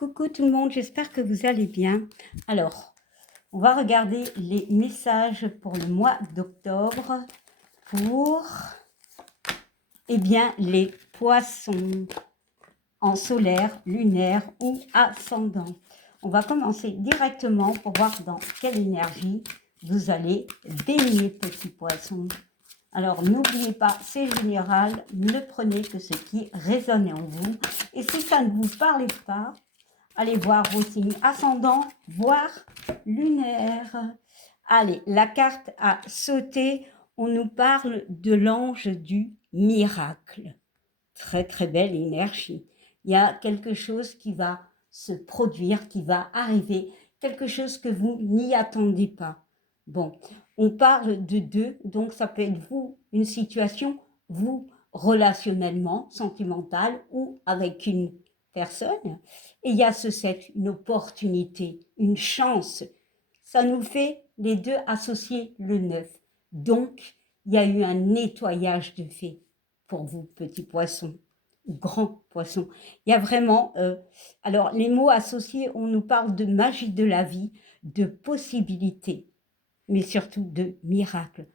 Coucou tout le monde, j'espère que vous allez bien. Alors, on va regarder les messages pour le mois d'octobre pour, les poissons en solaire, lunaire ou ascendant. On va commencer directement pour voir dans quelle énergie vous allez baigner, petits poissons. Alors, n'oubliez pas, c'est général, ne prenez que ce qui résonne en vous. Et si ça ne vous parle pas, allez voir vos signes ascendants, voire lunaire. Allez, la carte a sauté. On nous parle de l'ange du miracle. Très, très belle énergie. Il y a quelque chose qui va se produire, qui va arriver, quelque chose que vous n'y attendez pas. Bon, on parle de deux, donc ça peut être vous, une situation, vous, relationnellement, sentimentale ou avec une personne. Et il y a ce set, une opportunité, une chance. Ça nous fait les deux associer le 9. Donc, il y a eu un nettoyage de fait pour vous, petits poissons, ou grands poissons. Il y a vraiment... alors, les mots associés, on nous parle de magie de la vie, de possibilités, mais surtout de miracles.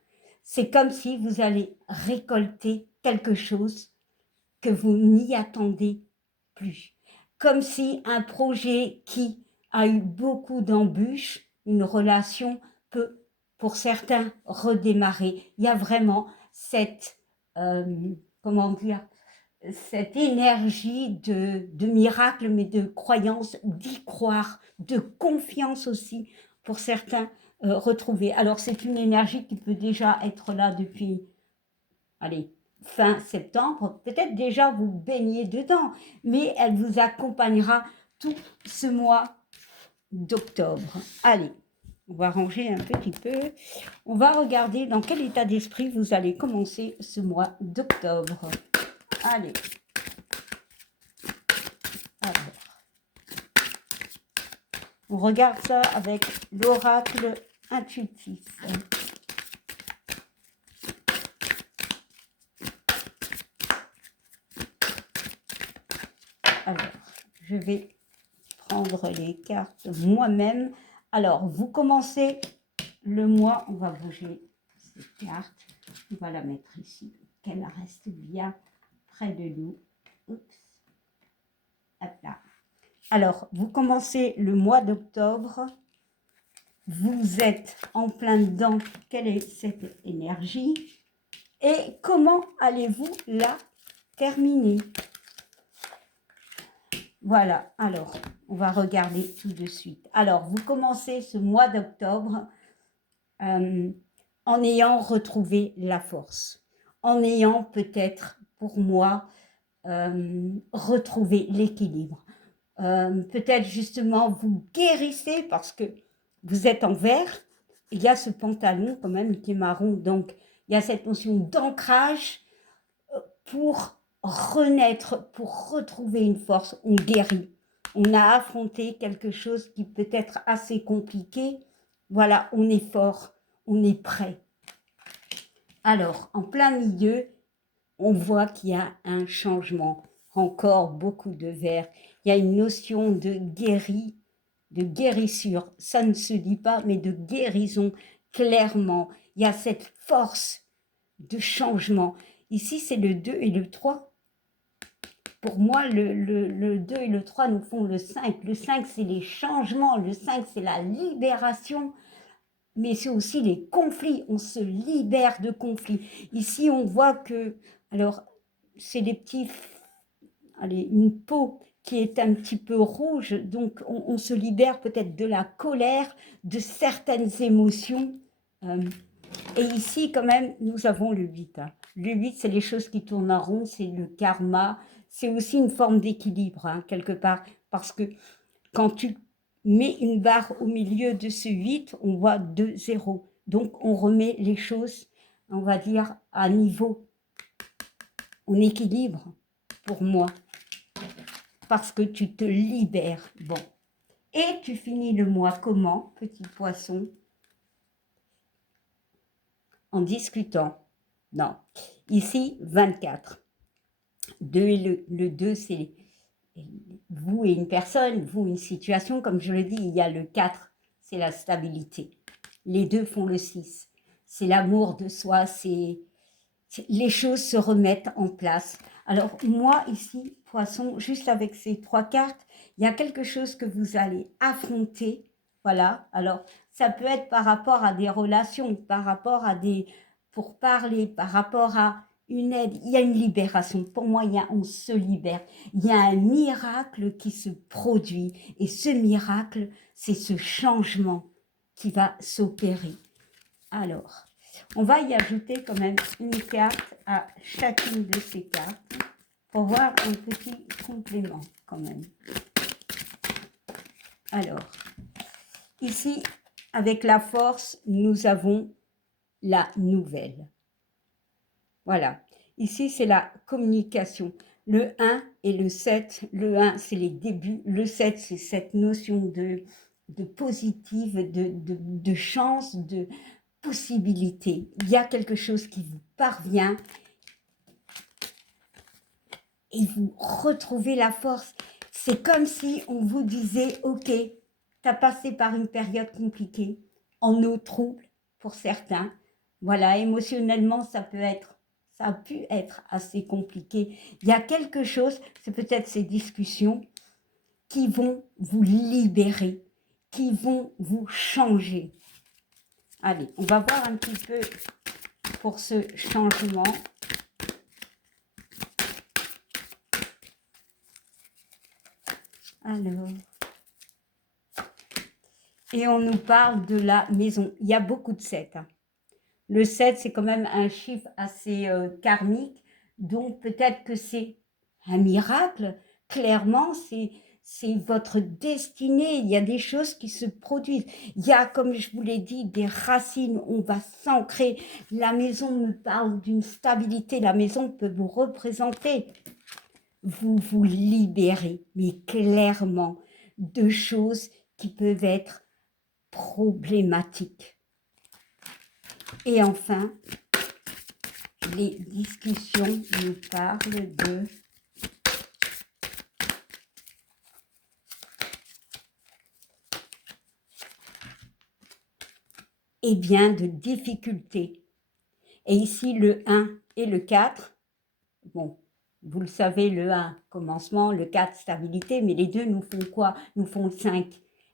C'est comme si vous allez récolter quelque chose que vous n'y attendez plus. Comme si un projet qui a eu beaucoup d'embûches, une relation peut, pour certains, redémarrer. Il y a vraiment cette, comment dire, cette énergie de miracle, mais de croyance, d'y croire, de confiance aussi, pour certains, retrouver. Alors, c'est une énergie qui peut déjà être là depuis, allez, fin septembre, peut-être déjà vous baignez dedans, mais elle vous accompagnera tout ce mois d'octobre. Allez, on va ranger un petit peu. On va regarder dans quel état d'esprit vous allez commencer ce mois d'octobre. Allez. Alors, on regarde ça avec l'oracle intuitif. Alors, je vais prendre les cartes moi-même. Alors, vous commencez le mois, on va bouger cette carte, on va la mettre ici, qu'elle reste bien près de nous. Oups. Hop là. Alors, vous commencez le mois d'octobre, vous êtes en plein dedans, quelle est cette énergie et comment allez-vous la terminer? Voilà, alors, on va regarder tout de suite. Alors, vous commencez ce mois d'octobre en ayant retrouvé la force, en ayant peut-être, pour moi, retrouvé l'équilibre. Peut-être justement, vous guérissez parce que vous êtes en vert. Il y a ce pantalon quand même qui est marron, donc il y a cette notion d'ancrage pour renaître, pour retrouver une force, on guérit. On a affronté quelque chose qui peut être assez compliqué. Voilà, on est fort, on est prêt. Alors, en plein milieu, on voit qu'il y a un changement. Encore beaucoup de vert. Il y a une notion de de guérissure. Ça ne se dit pas, mais de guérison, clairement. Il y a cette force de changement. Ici, c'est le 2 et le 3. Pour moi, le 2 et le 3 nous font le 5. Le 5, c'est les changements. Le 5, c'est la libération. Mais c'est aussi les conflits. On se libère de conflits. Ici, on voit que... Alors, c'est des petits... Allez, une peau qui est un petit peu rouge. Donc, on se libère peut-être de la colère, de certaines émotions. Et ici, quand même, nous avons le 8. Le 8, c'est les choses qui tournent en rond, c'est le karma. C'est aussi une forme d'équilibre, quelque part. Parce que quand tu mets une barre au milieu de ce 8, on voit 2 zéros. Donc, on remet les choses, on va dire, à niveau. On équilibre, pour moi. Parce que tu te libères. Bon. Et tu finis le mois comment, petit poisson? En discutant. Non. Ici, 24. 2 et le 2, c'est vous et une personne, vous une situation, comme je le dis, il y a le 4, c'est la stabilité. Les 2 font le 6. C'est l'amour de soi, c'est les choses se remettent en place. Alors moi ici, poisson, juste avec ces 3 cartes, il y a quelque chose que vous allez affronter. Voilà, alors ça peut être par rapport à des relations, par rapport à des... pour parler, par rapport à une aide. Il y a une libération. Pour moi, on se libère. Il y a un miracle qui se produit. Et ce miracle, c'est ce changement qui va s'opérer. Alors, on va y ajouter quand même une carte à chacune de ces cartes pour voir un petit complément quand même. Alors, ici, avec la force, nous avons la nouvelle. Voilà. Ici, c'est la communication. Le 1 et le 7. Le 1, c'est les débuts. Le 7, c'est cette notion de positive, de chance, de possibilité. Il y a quelque chose qui vous parvient et vous retrouvez la force. C'est comme si on vous disait, ok, tu as passé par une période compliquée, en eau trouble pour certains. Voilà, émotionnellement, ça a pu être assez compliqué. Il y a quelque chose, c'est peut-être ces discussions qui vont vous libérer, qui vont vous changer. Allez, on va voir un petit peu pour ce changement. Alors, et on nous parle de la maison. Il y a beaucoup de 7. Hein. Le 7, c'est quand même un chiffre assez karmique, donc peut-être que c'est un miracle. Clairement, c'est votre destinée. Il y a des choses qui se produisent. Il y a, comme je vous l'ai dit, des racines. On va s'ancrer. La maison nous parle d'une stabilité. La maison peut vous représenter. Vous vous libérez, mais clairement, de choses qui peuvent être problématiques. Et enfin, les discussions nous parlent de de difficultés. Et ici, le 1 et le 4, bon, vous le savez, le 1, commencement, le 4, stabilité, mais les deux nous font quoi? Nous font le 5.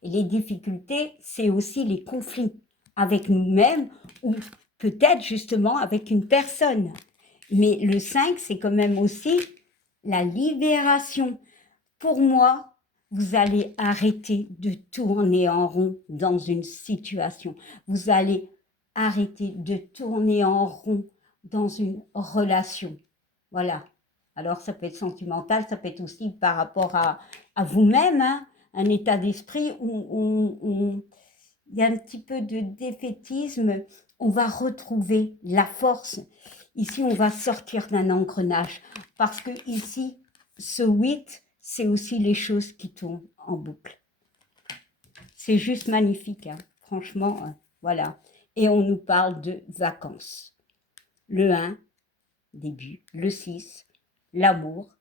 Et les difficultés, c'est aussi les conflits avec nous-mêmes ou peut-être justement avec une personne. Mais le 5, c'est quand même aussi la libération. Pour moi, vous allez arrêter de tourner en rond dans une situation. Vous allez arrêter de tourner en rond dans une relation. Voilà. Alors, ça peut être sentimental, ça peut être aussi par rapport à vous-même, hein, un état d'esprit où il y a un petit peu de défaitisme. On va retrouver la force. Ici, on va sortir d'un engrenage. Parce que ici, ce 8, c'est aussi les choses qui tournent en boucle. C'est juste magnifique, hein. Franchement, voilà. Et on nous parle de vacances. Le 1, début. Le 6, l'amour.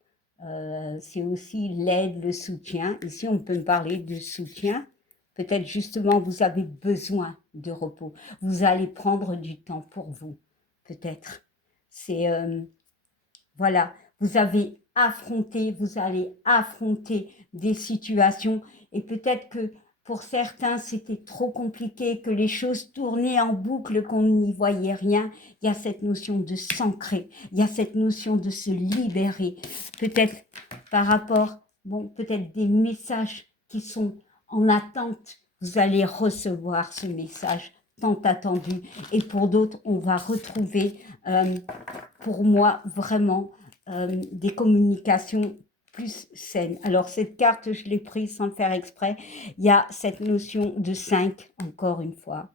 C'est aussi l'aide, le soutien. Ici, on peut me parler de soutien. Peut-être justement, vous avez besoin de repos. Vous allez prendre du temps pour vous, peut-être. C'est, voilà, vous allez affronter des situations et peut-être que pour certains, c'était trop compliqué, que les choses tournaient en boucle, qu'on n'y voyait rien. Il y a cette notion de s'ancrer, il y a cette notion de se libérer. Peut-être par rapport, peut-être des messages qui sont en attente. Vous allez recevoir ce message tant attendu. Et pour d'autres, on va retrouver, pour moi, vraiment des communications plus saines. Alors, cette carte, je l'ai prise sans le faire exprès. Il y a cette notion de 5, encore une fois,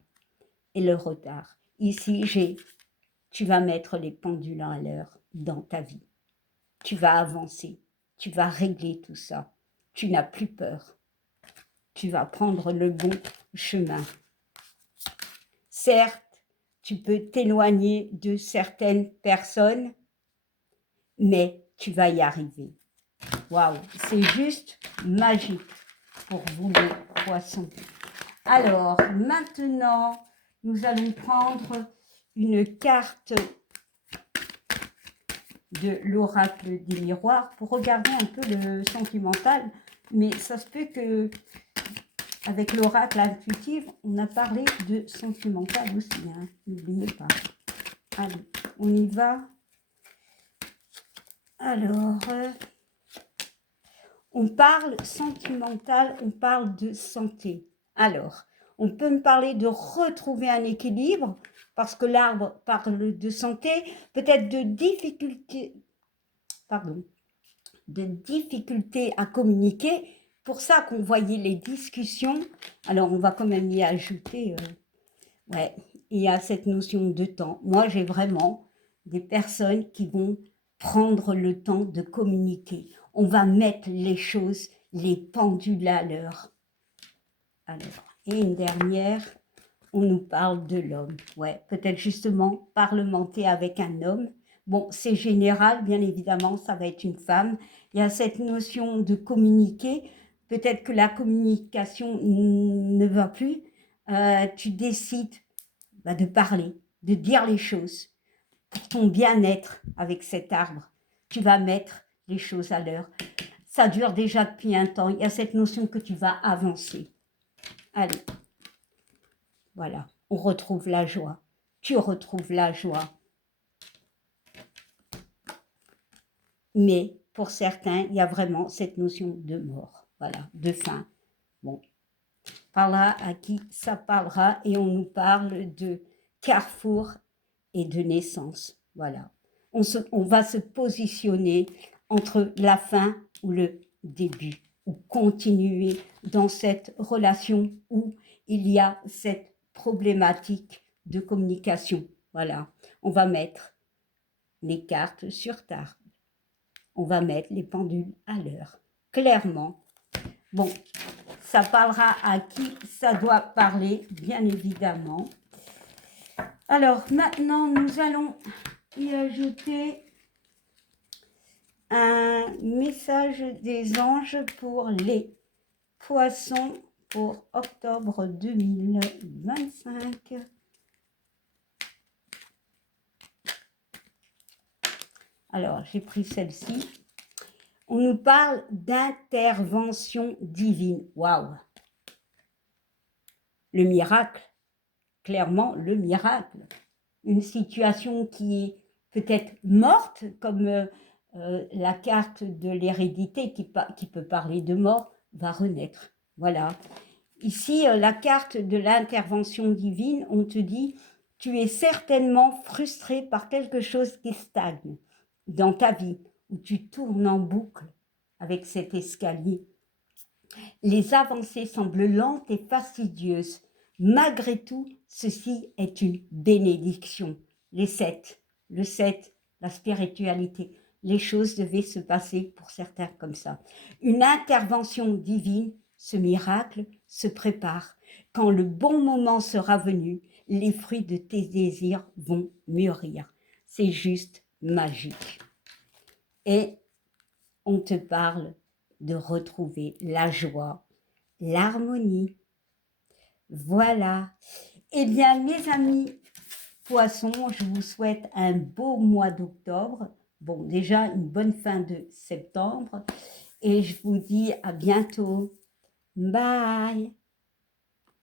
et le retard. Ici, tu vas mettre les pendules à l'heure dans ta vie. Tu vas avancer. Tu vas régler tout ça. Tu n'as plus peur. Tu vas prendre le bon chemin. Certes, tu peux t'éloigner de certaines personnes, mais tu vas y arriver. Waouh, c'est juste magique pour vous les poissons. Alors, maintenant, nous allons prendre une carte de l'oracle des miroirs pour regarder un peu le sentimental. Mais ça se peut que, avec l'oracle intuitif, on a parlé de sentimental aussi. Hein, n'oubliez pas. Allez, on y va. Alors, on parle sentimental, on parle de santé. Alors, on peut me parler de retrouver un équilibre, parce que l'arbre parle de santé, peut-être de difficulté, pardon, de difficulté à communiquer. Pour ça qu'on voyait les discussions. Alors, on va quand même y ajouter, ouais, il y a cette notion de temps. Moi, j'ai vraiment des personnes qui vont prendre le temps de communiquer. On va mettre les choses, les pendules à l'heure. Alors, et une dernière, on nous parle de l'homme. Ouais, peut-être justement parlementer avec un homme. Bon, c'est général, bien évidemment, ça va être une femme. Il y a cette notion de communiquer. Peut-être que la communication ne va plus. Tu décides de parler, de dire les choses pour ton bien-être avec cet arbre. Tu vas mettre les choses à l'heure. Ça dure déjà depuis un temps. Il y a cette notion que tu vas avancer. Allez, voilà, on retrouve la joie. Tu retrouves la joie. Mais pour certains, il y a vraiment cette notion de mort, voilà, de fin. Bon, par là à qui ça parlera et on nous parle de carrefour et de naissance. Voilà, on va se positionner entre la fin ou le début, ou continuer dans cette relation où il y a cette problématique de communication. Voilà, on va mettre les cartes sur table. On va mettre les pendules à l'heure. Clairement. Bon, ça parlera à qui ça doit parler, bien évidemment. Alors, maintenant, nous allons y ajouter un message des anges pour les poissons pour octobre 2025. Alors, j'ai pris celle-ci. On nous parle d'intervention divine. Waouh! Le miracle, clairement le miracle. Une situation qui est peut-être morte, comme la carte de l'hérédité qui peut parler de mort, va renaître. Voilà. Ici, la carte de l'intervention divine, on te dit, tu es certainement frustré par quelque chose qui stagne dans ta vie, où tu tournes en boucle avec cet escalier. Les avancées semblent lentes et fastidieuses. Malgré tout, ceci est une bénédiction. Les 7, le 7, la spiritualité. Les choses devaient se passer pour certains comme ça. Une intervention divine, ce miracle se prépare. Quand le bon moment sera venu, les fruits de tes désirs vont mûrir. C'est juste magique. Et on te parle de retrouver la joie, l'harmonie. Voilà. Eh bien, mes amis poissons, je vous souhaite un beau mois d'octobre. Bon, déjà, une bonne fin de septembre. Et je vous dis à bientôt. Bye.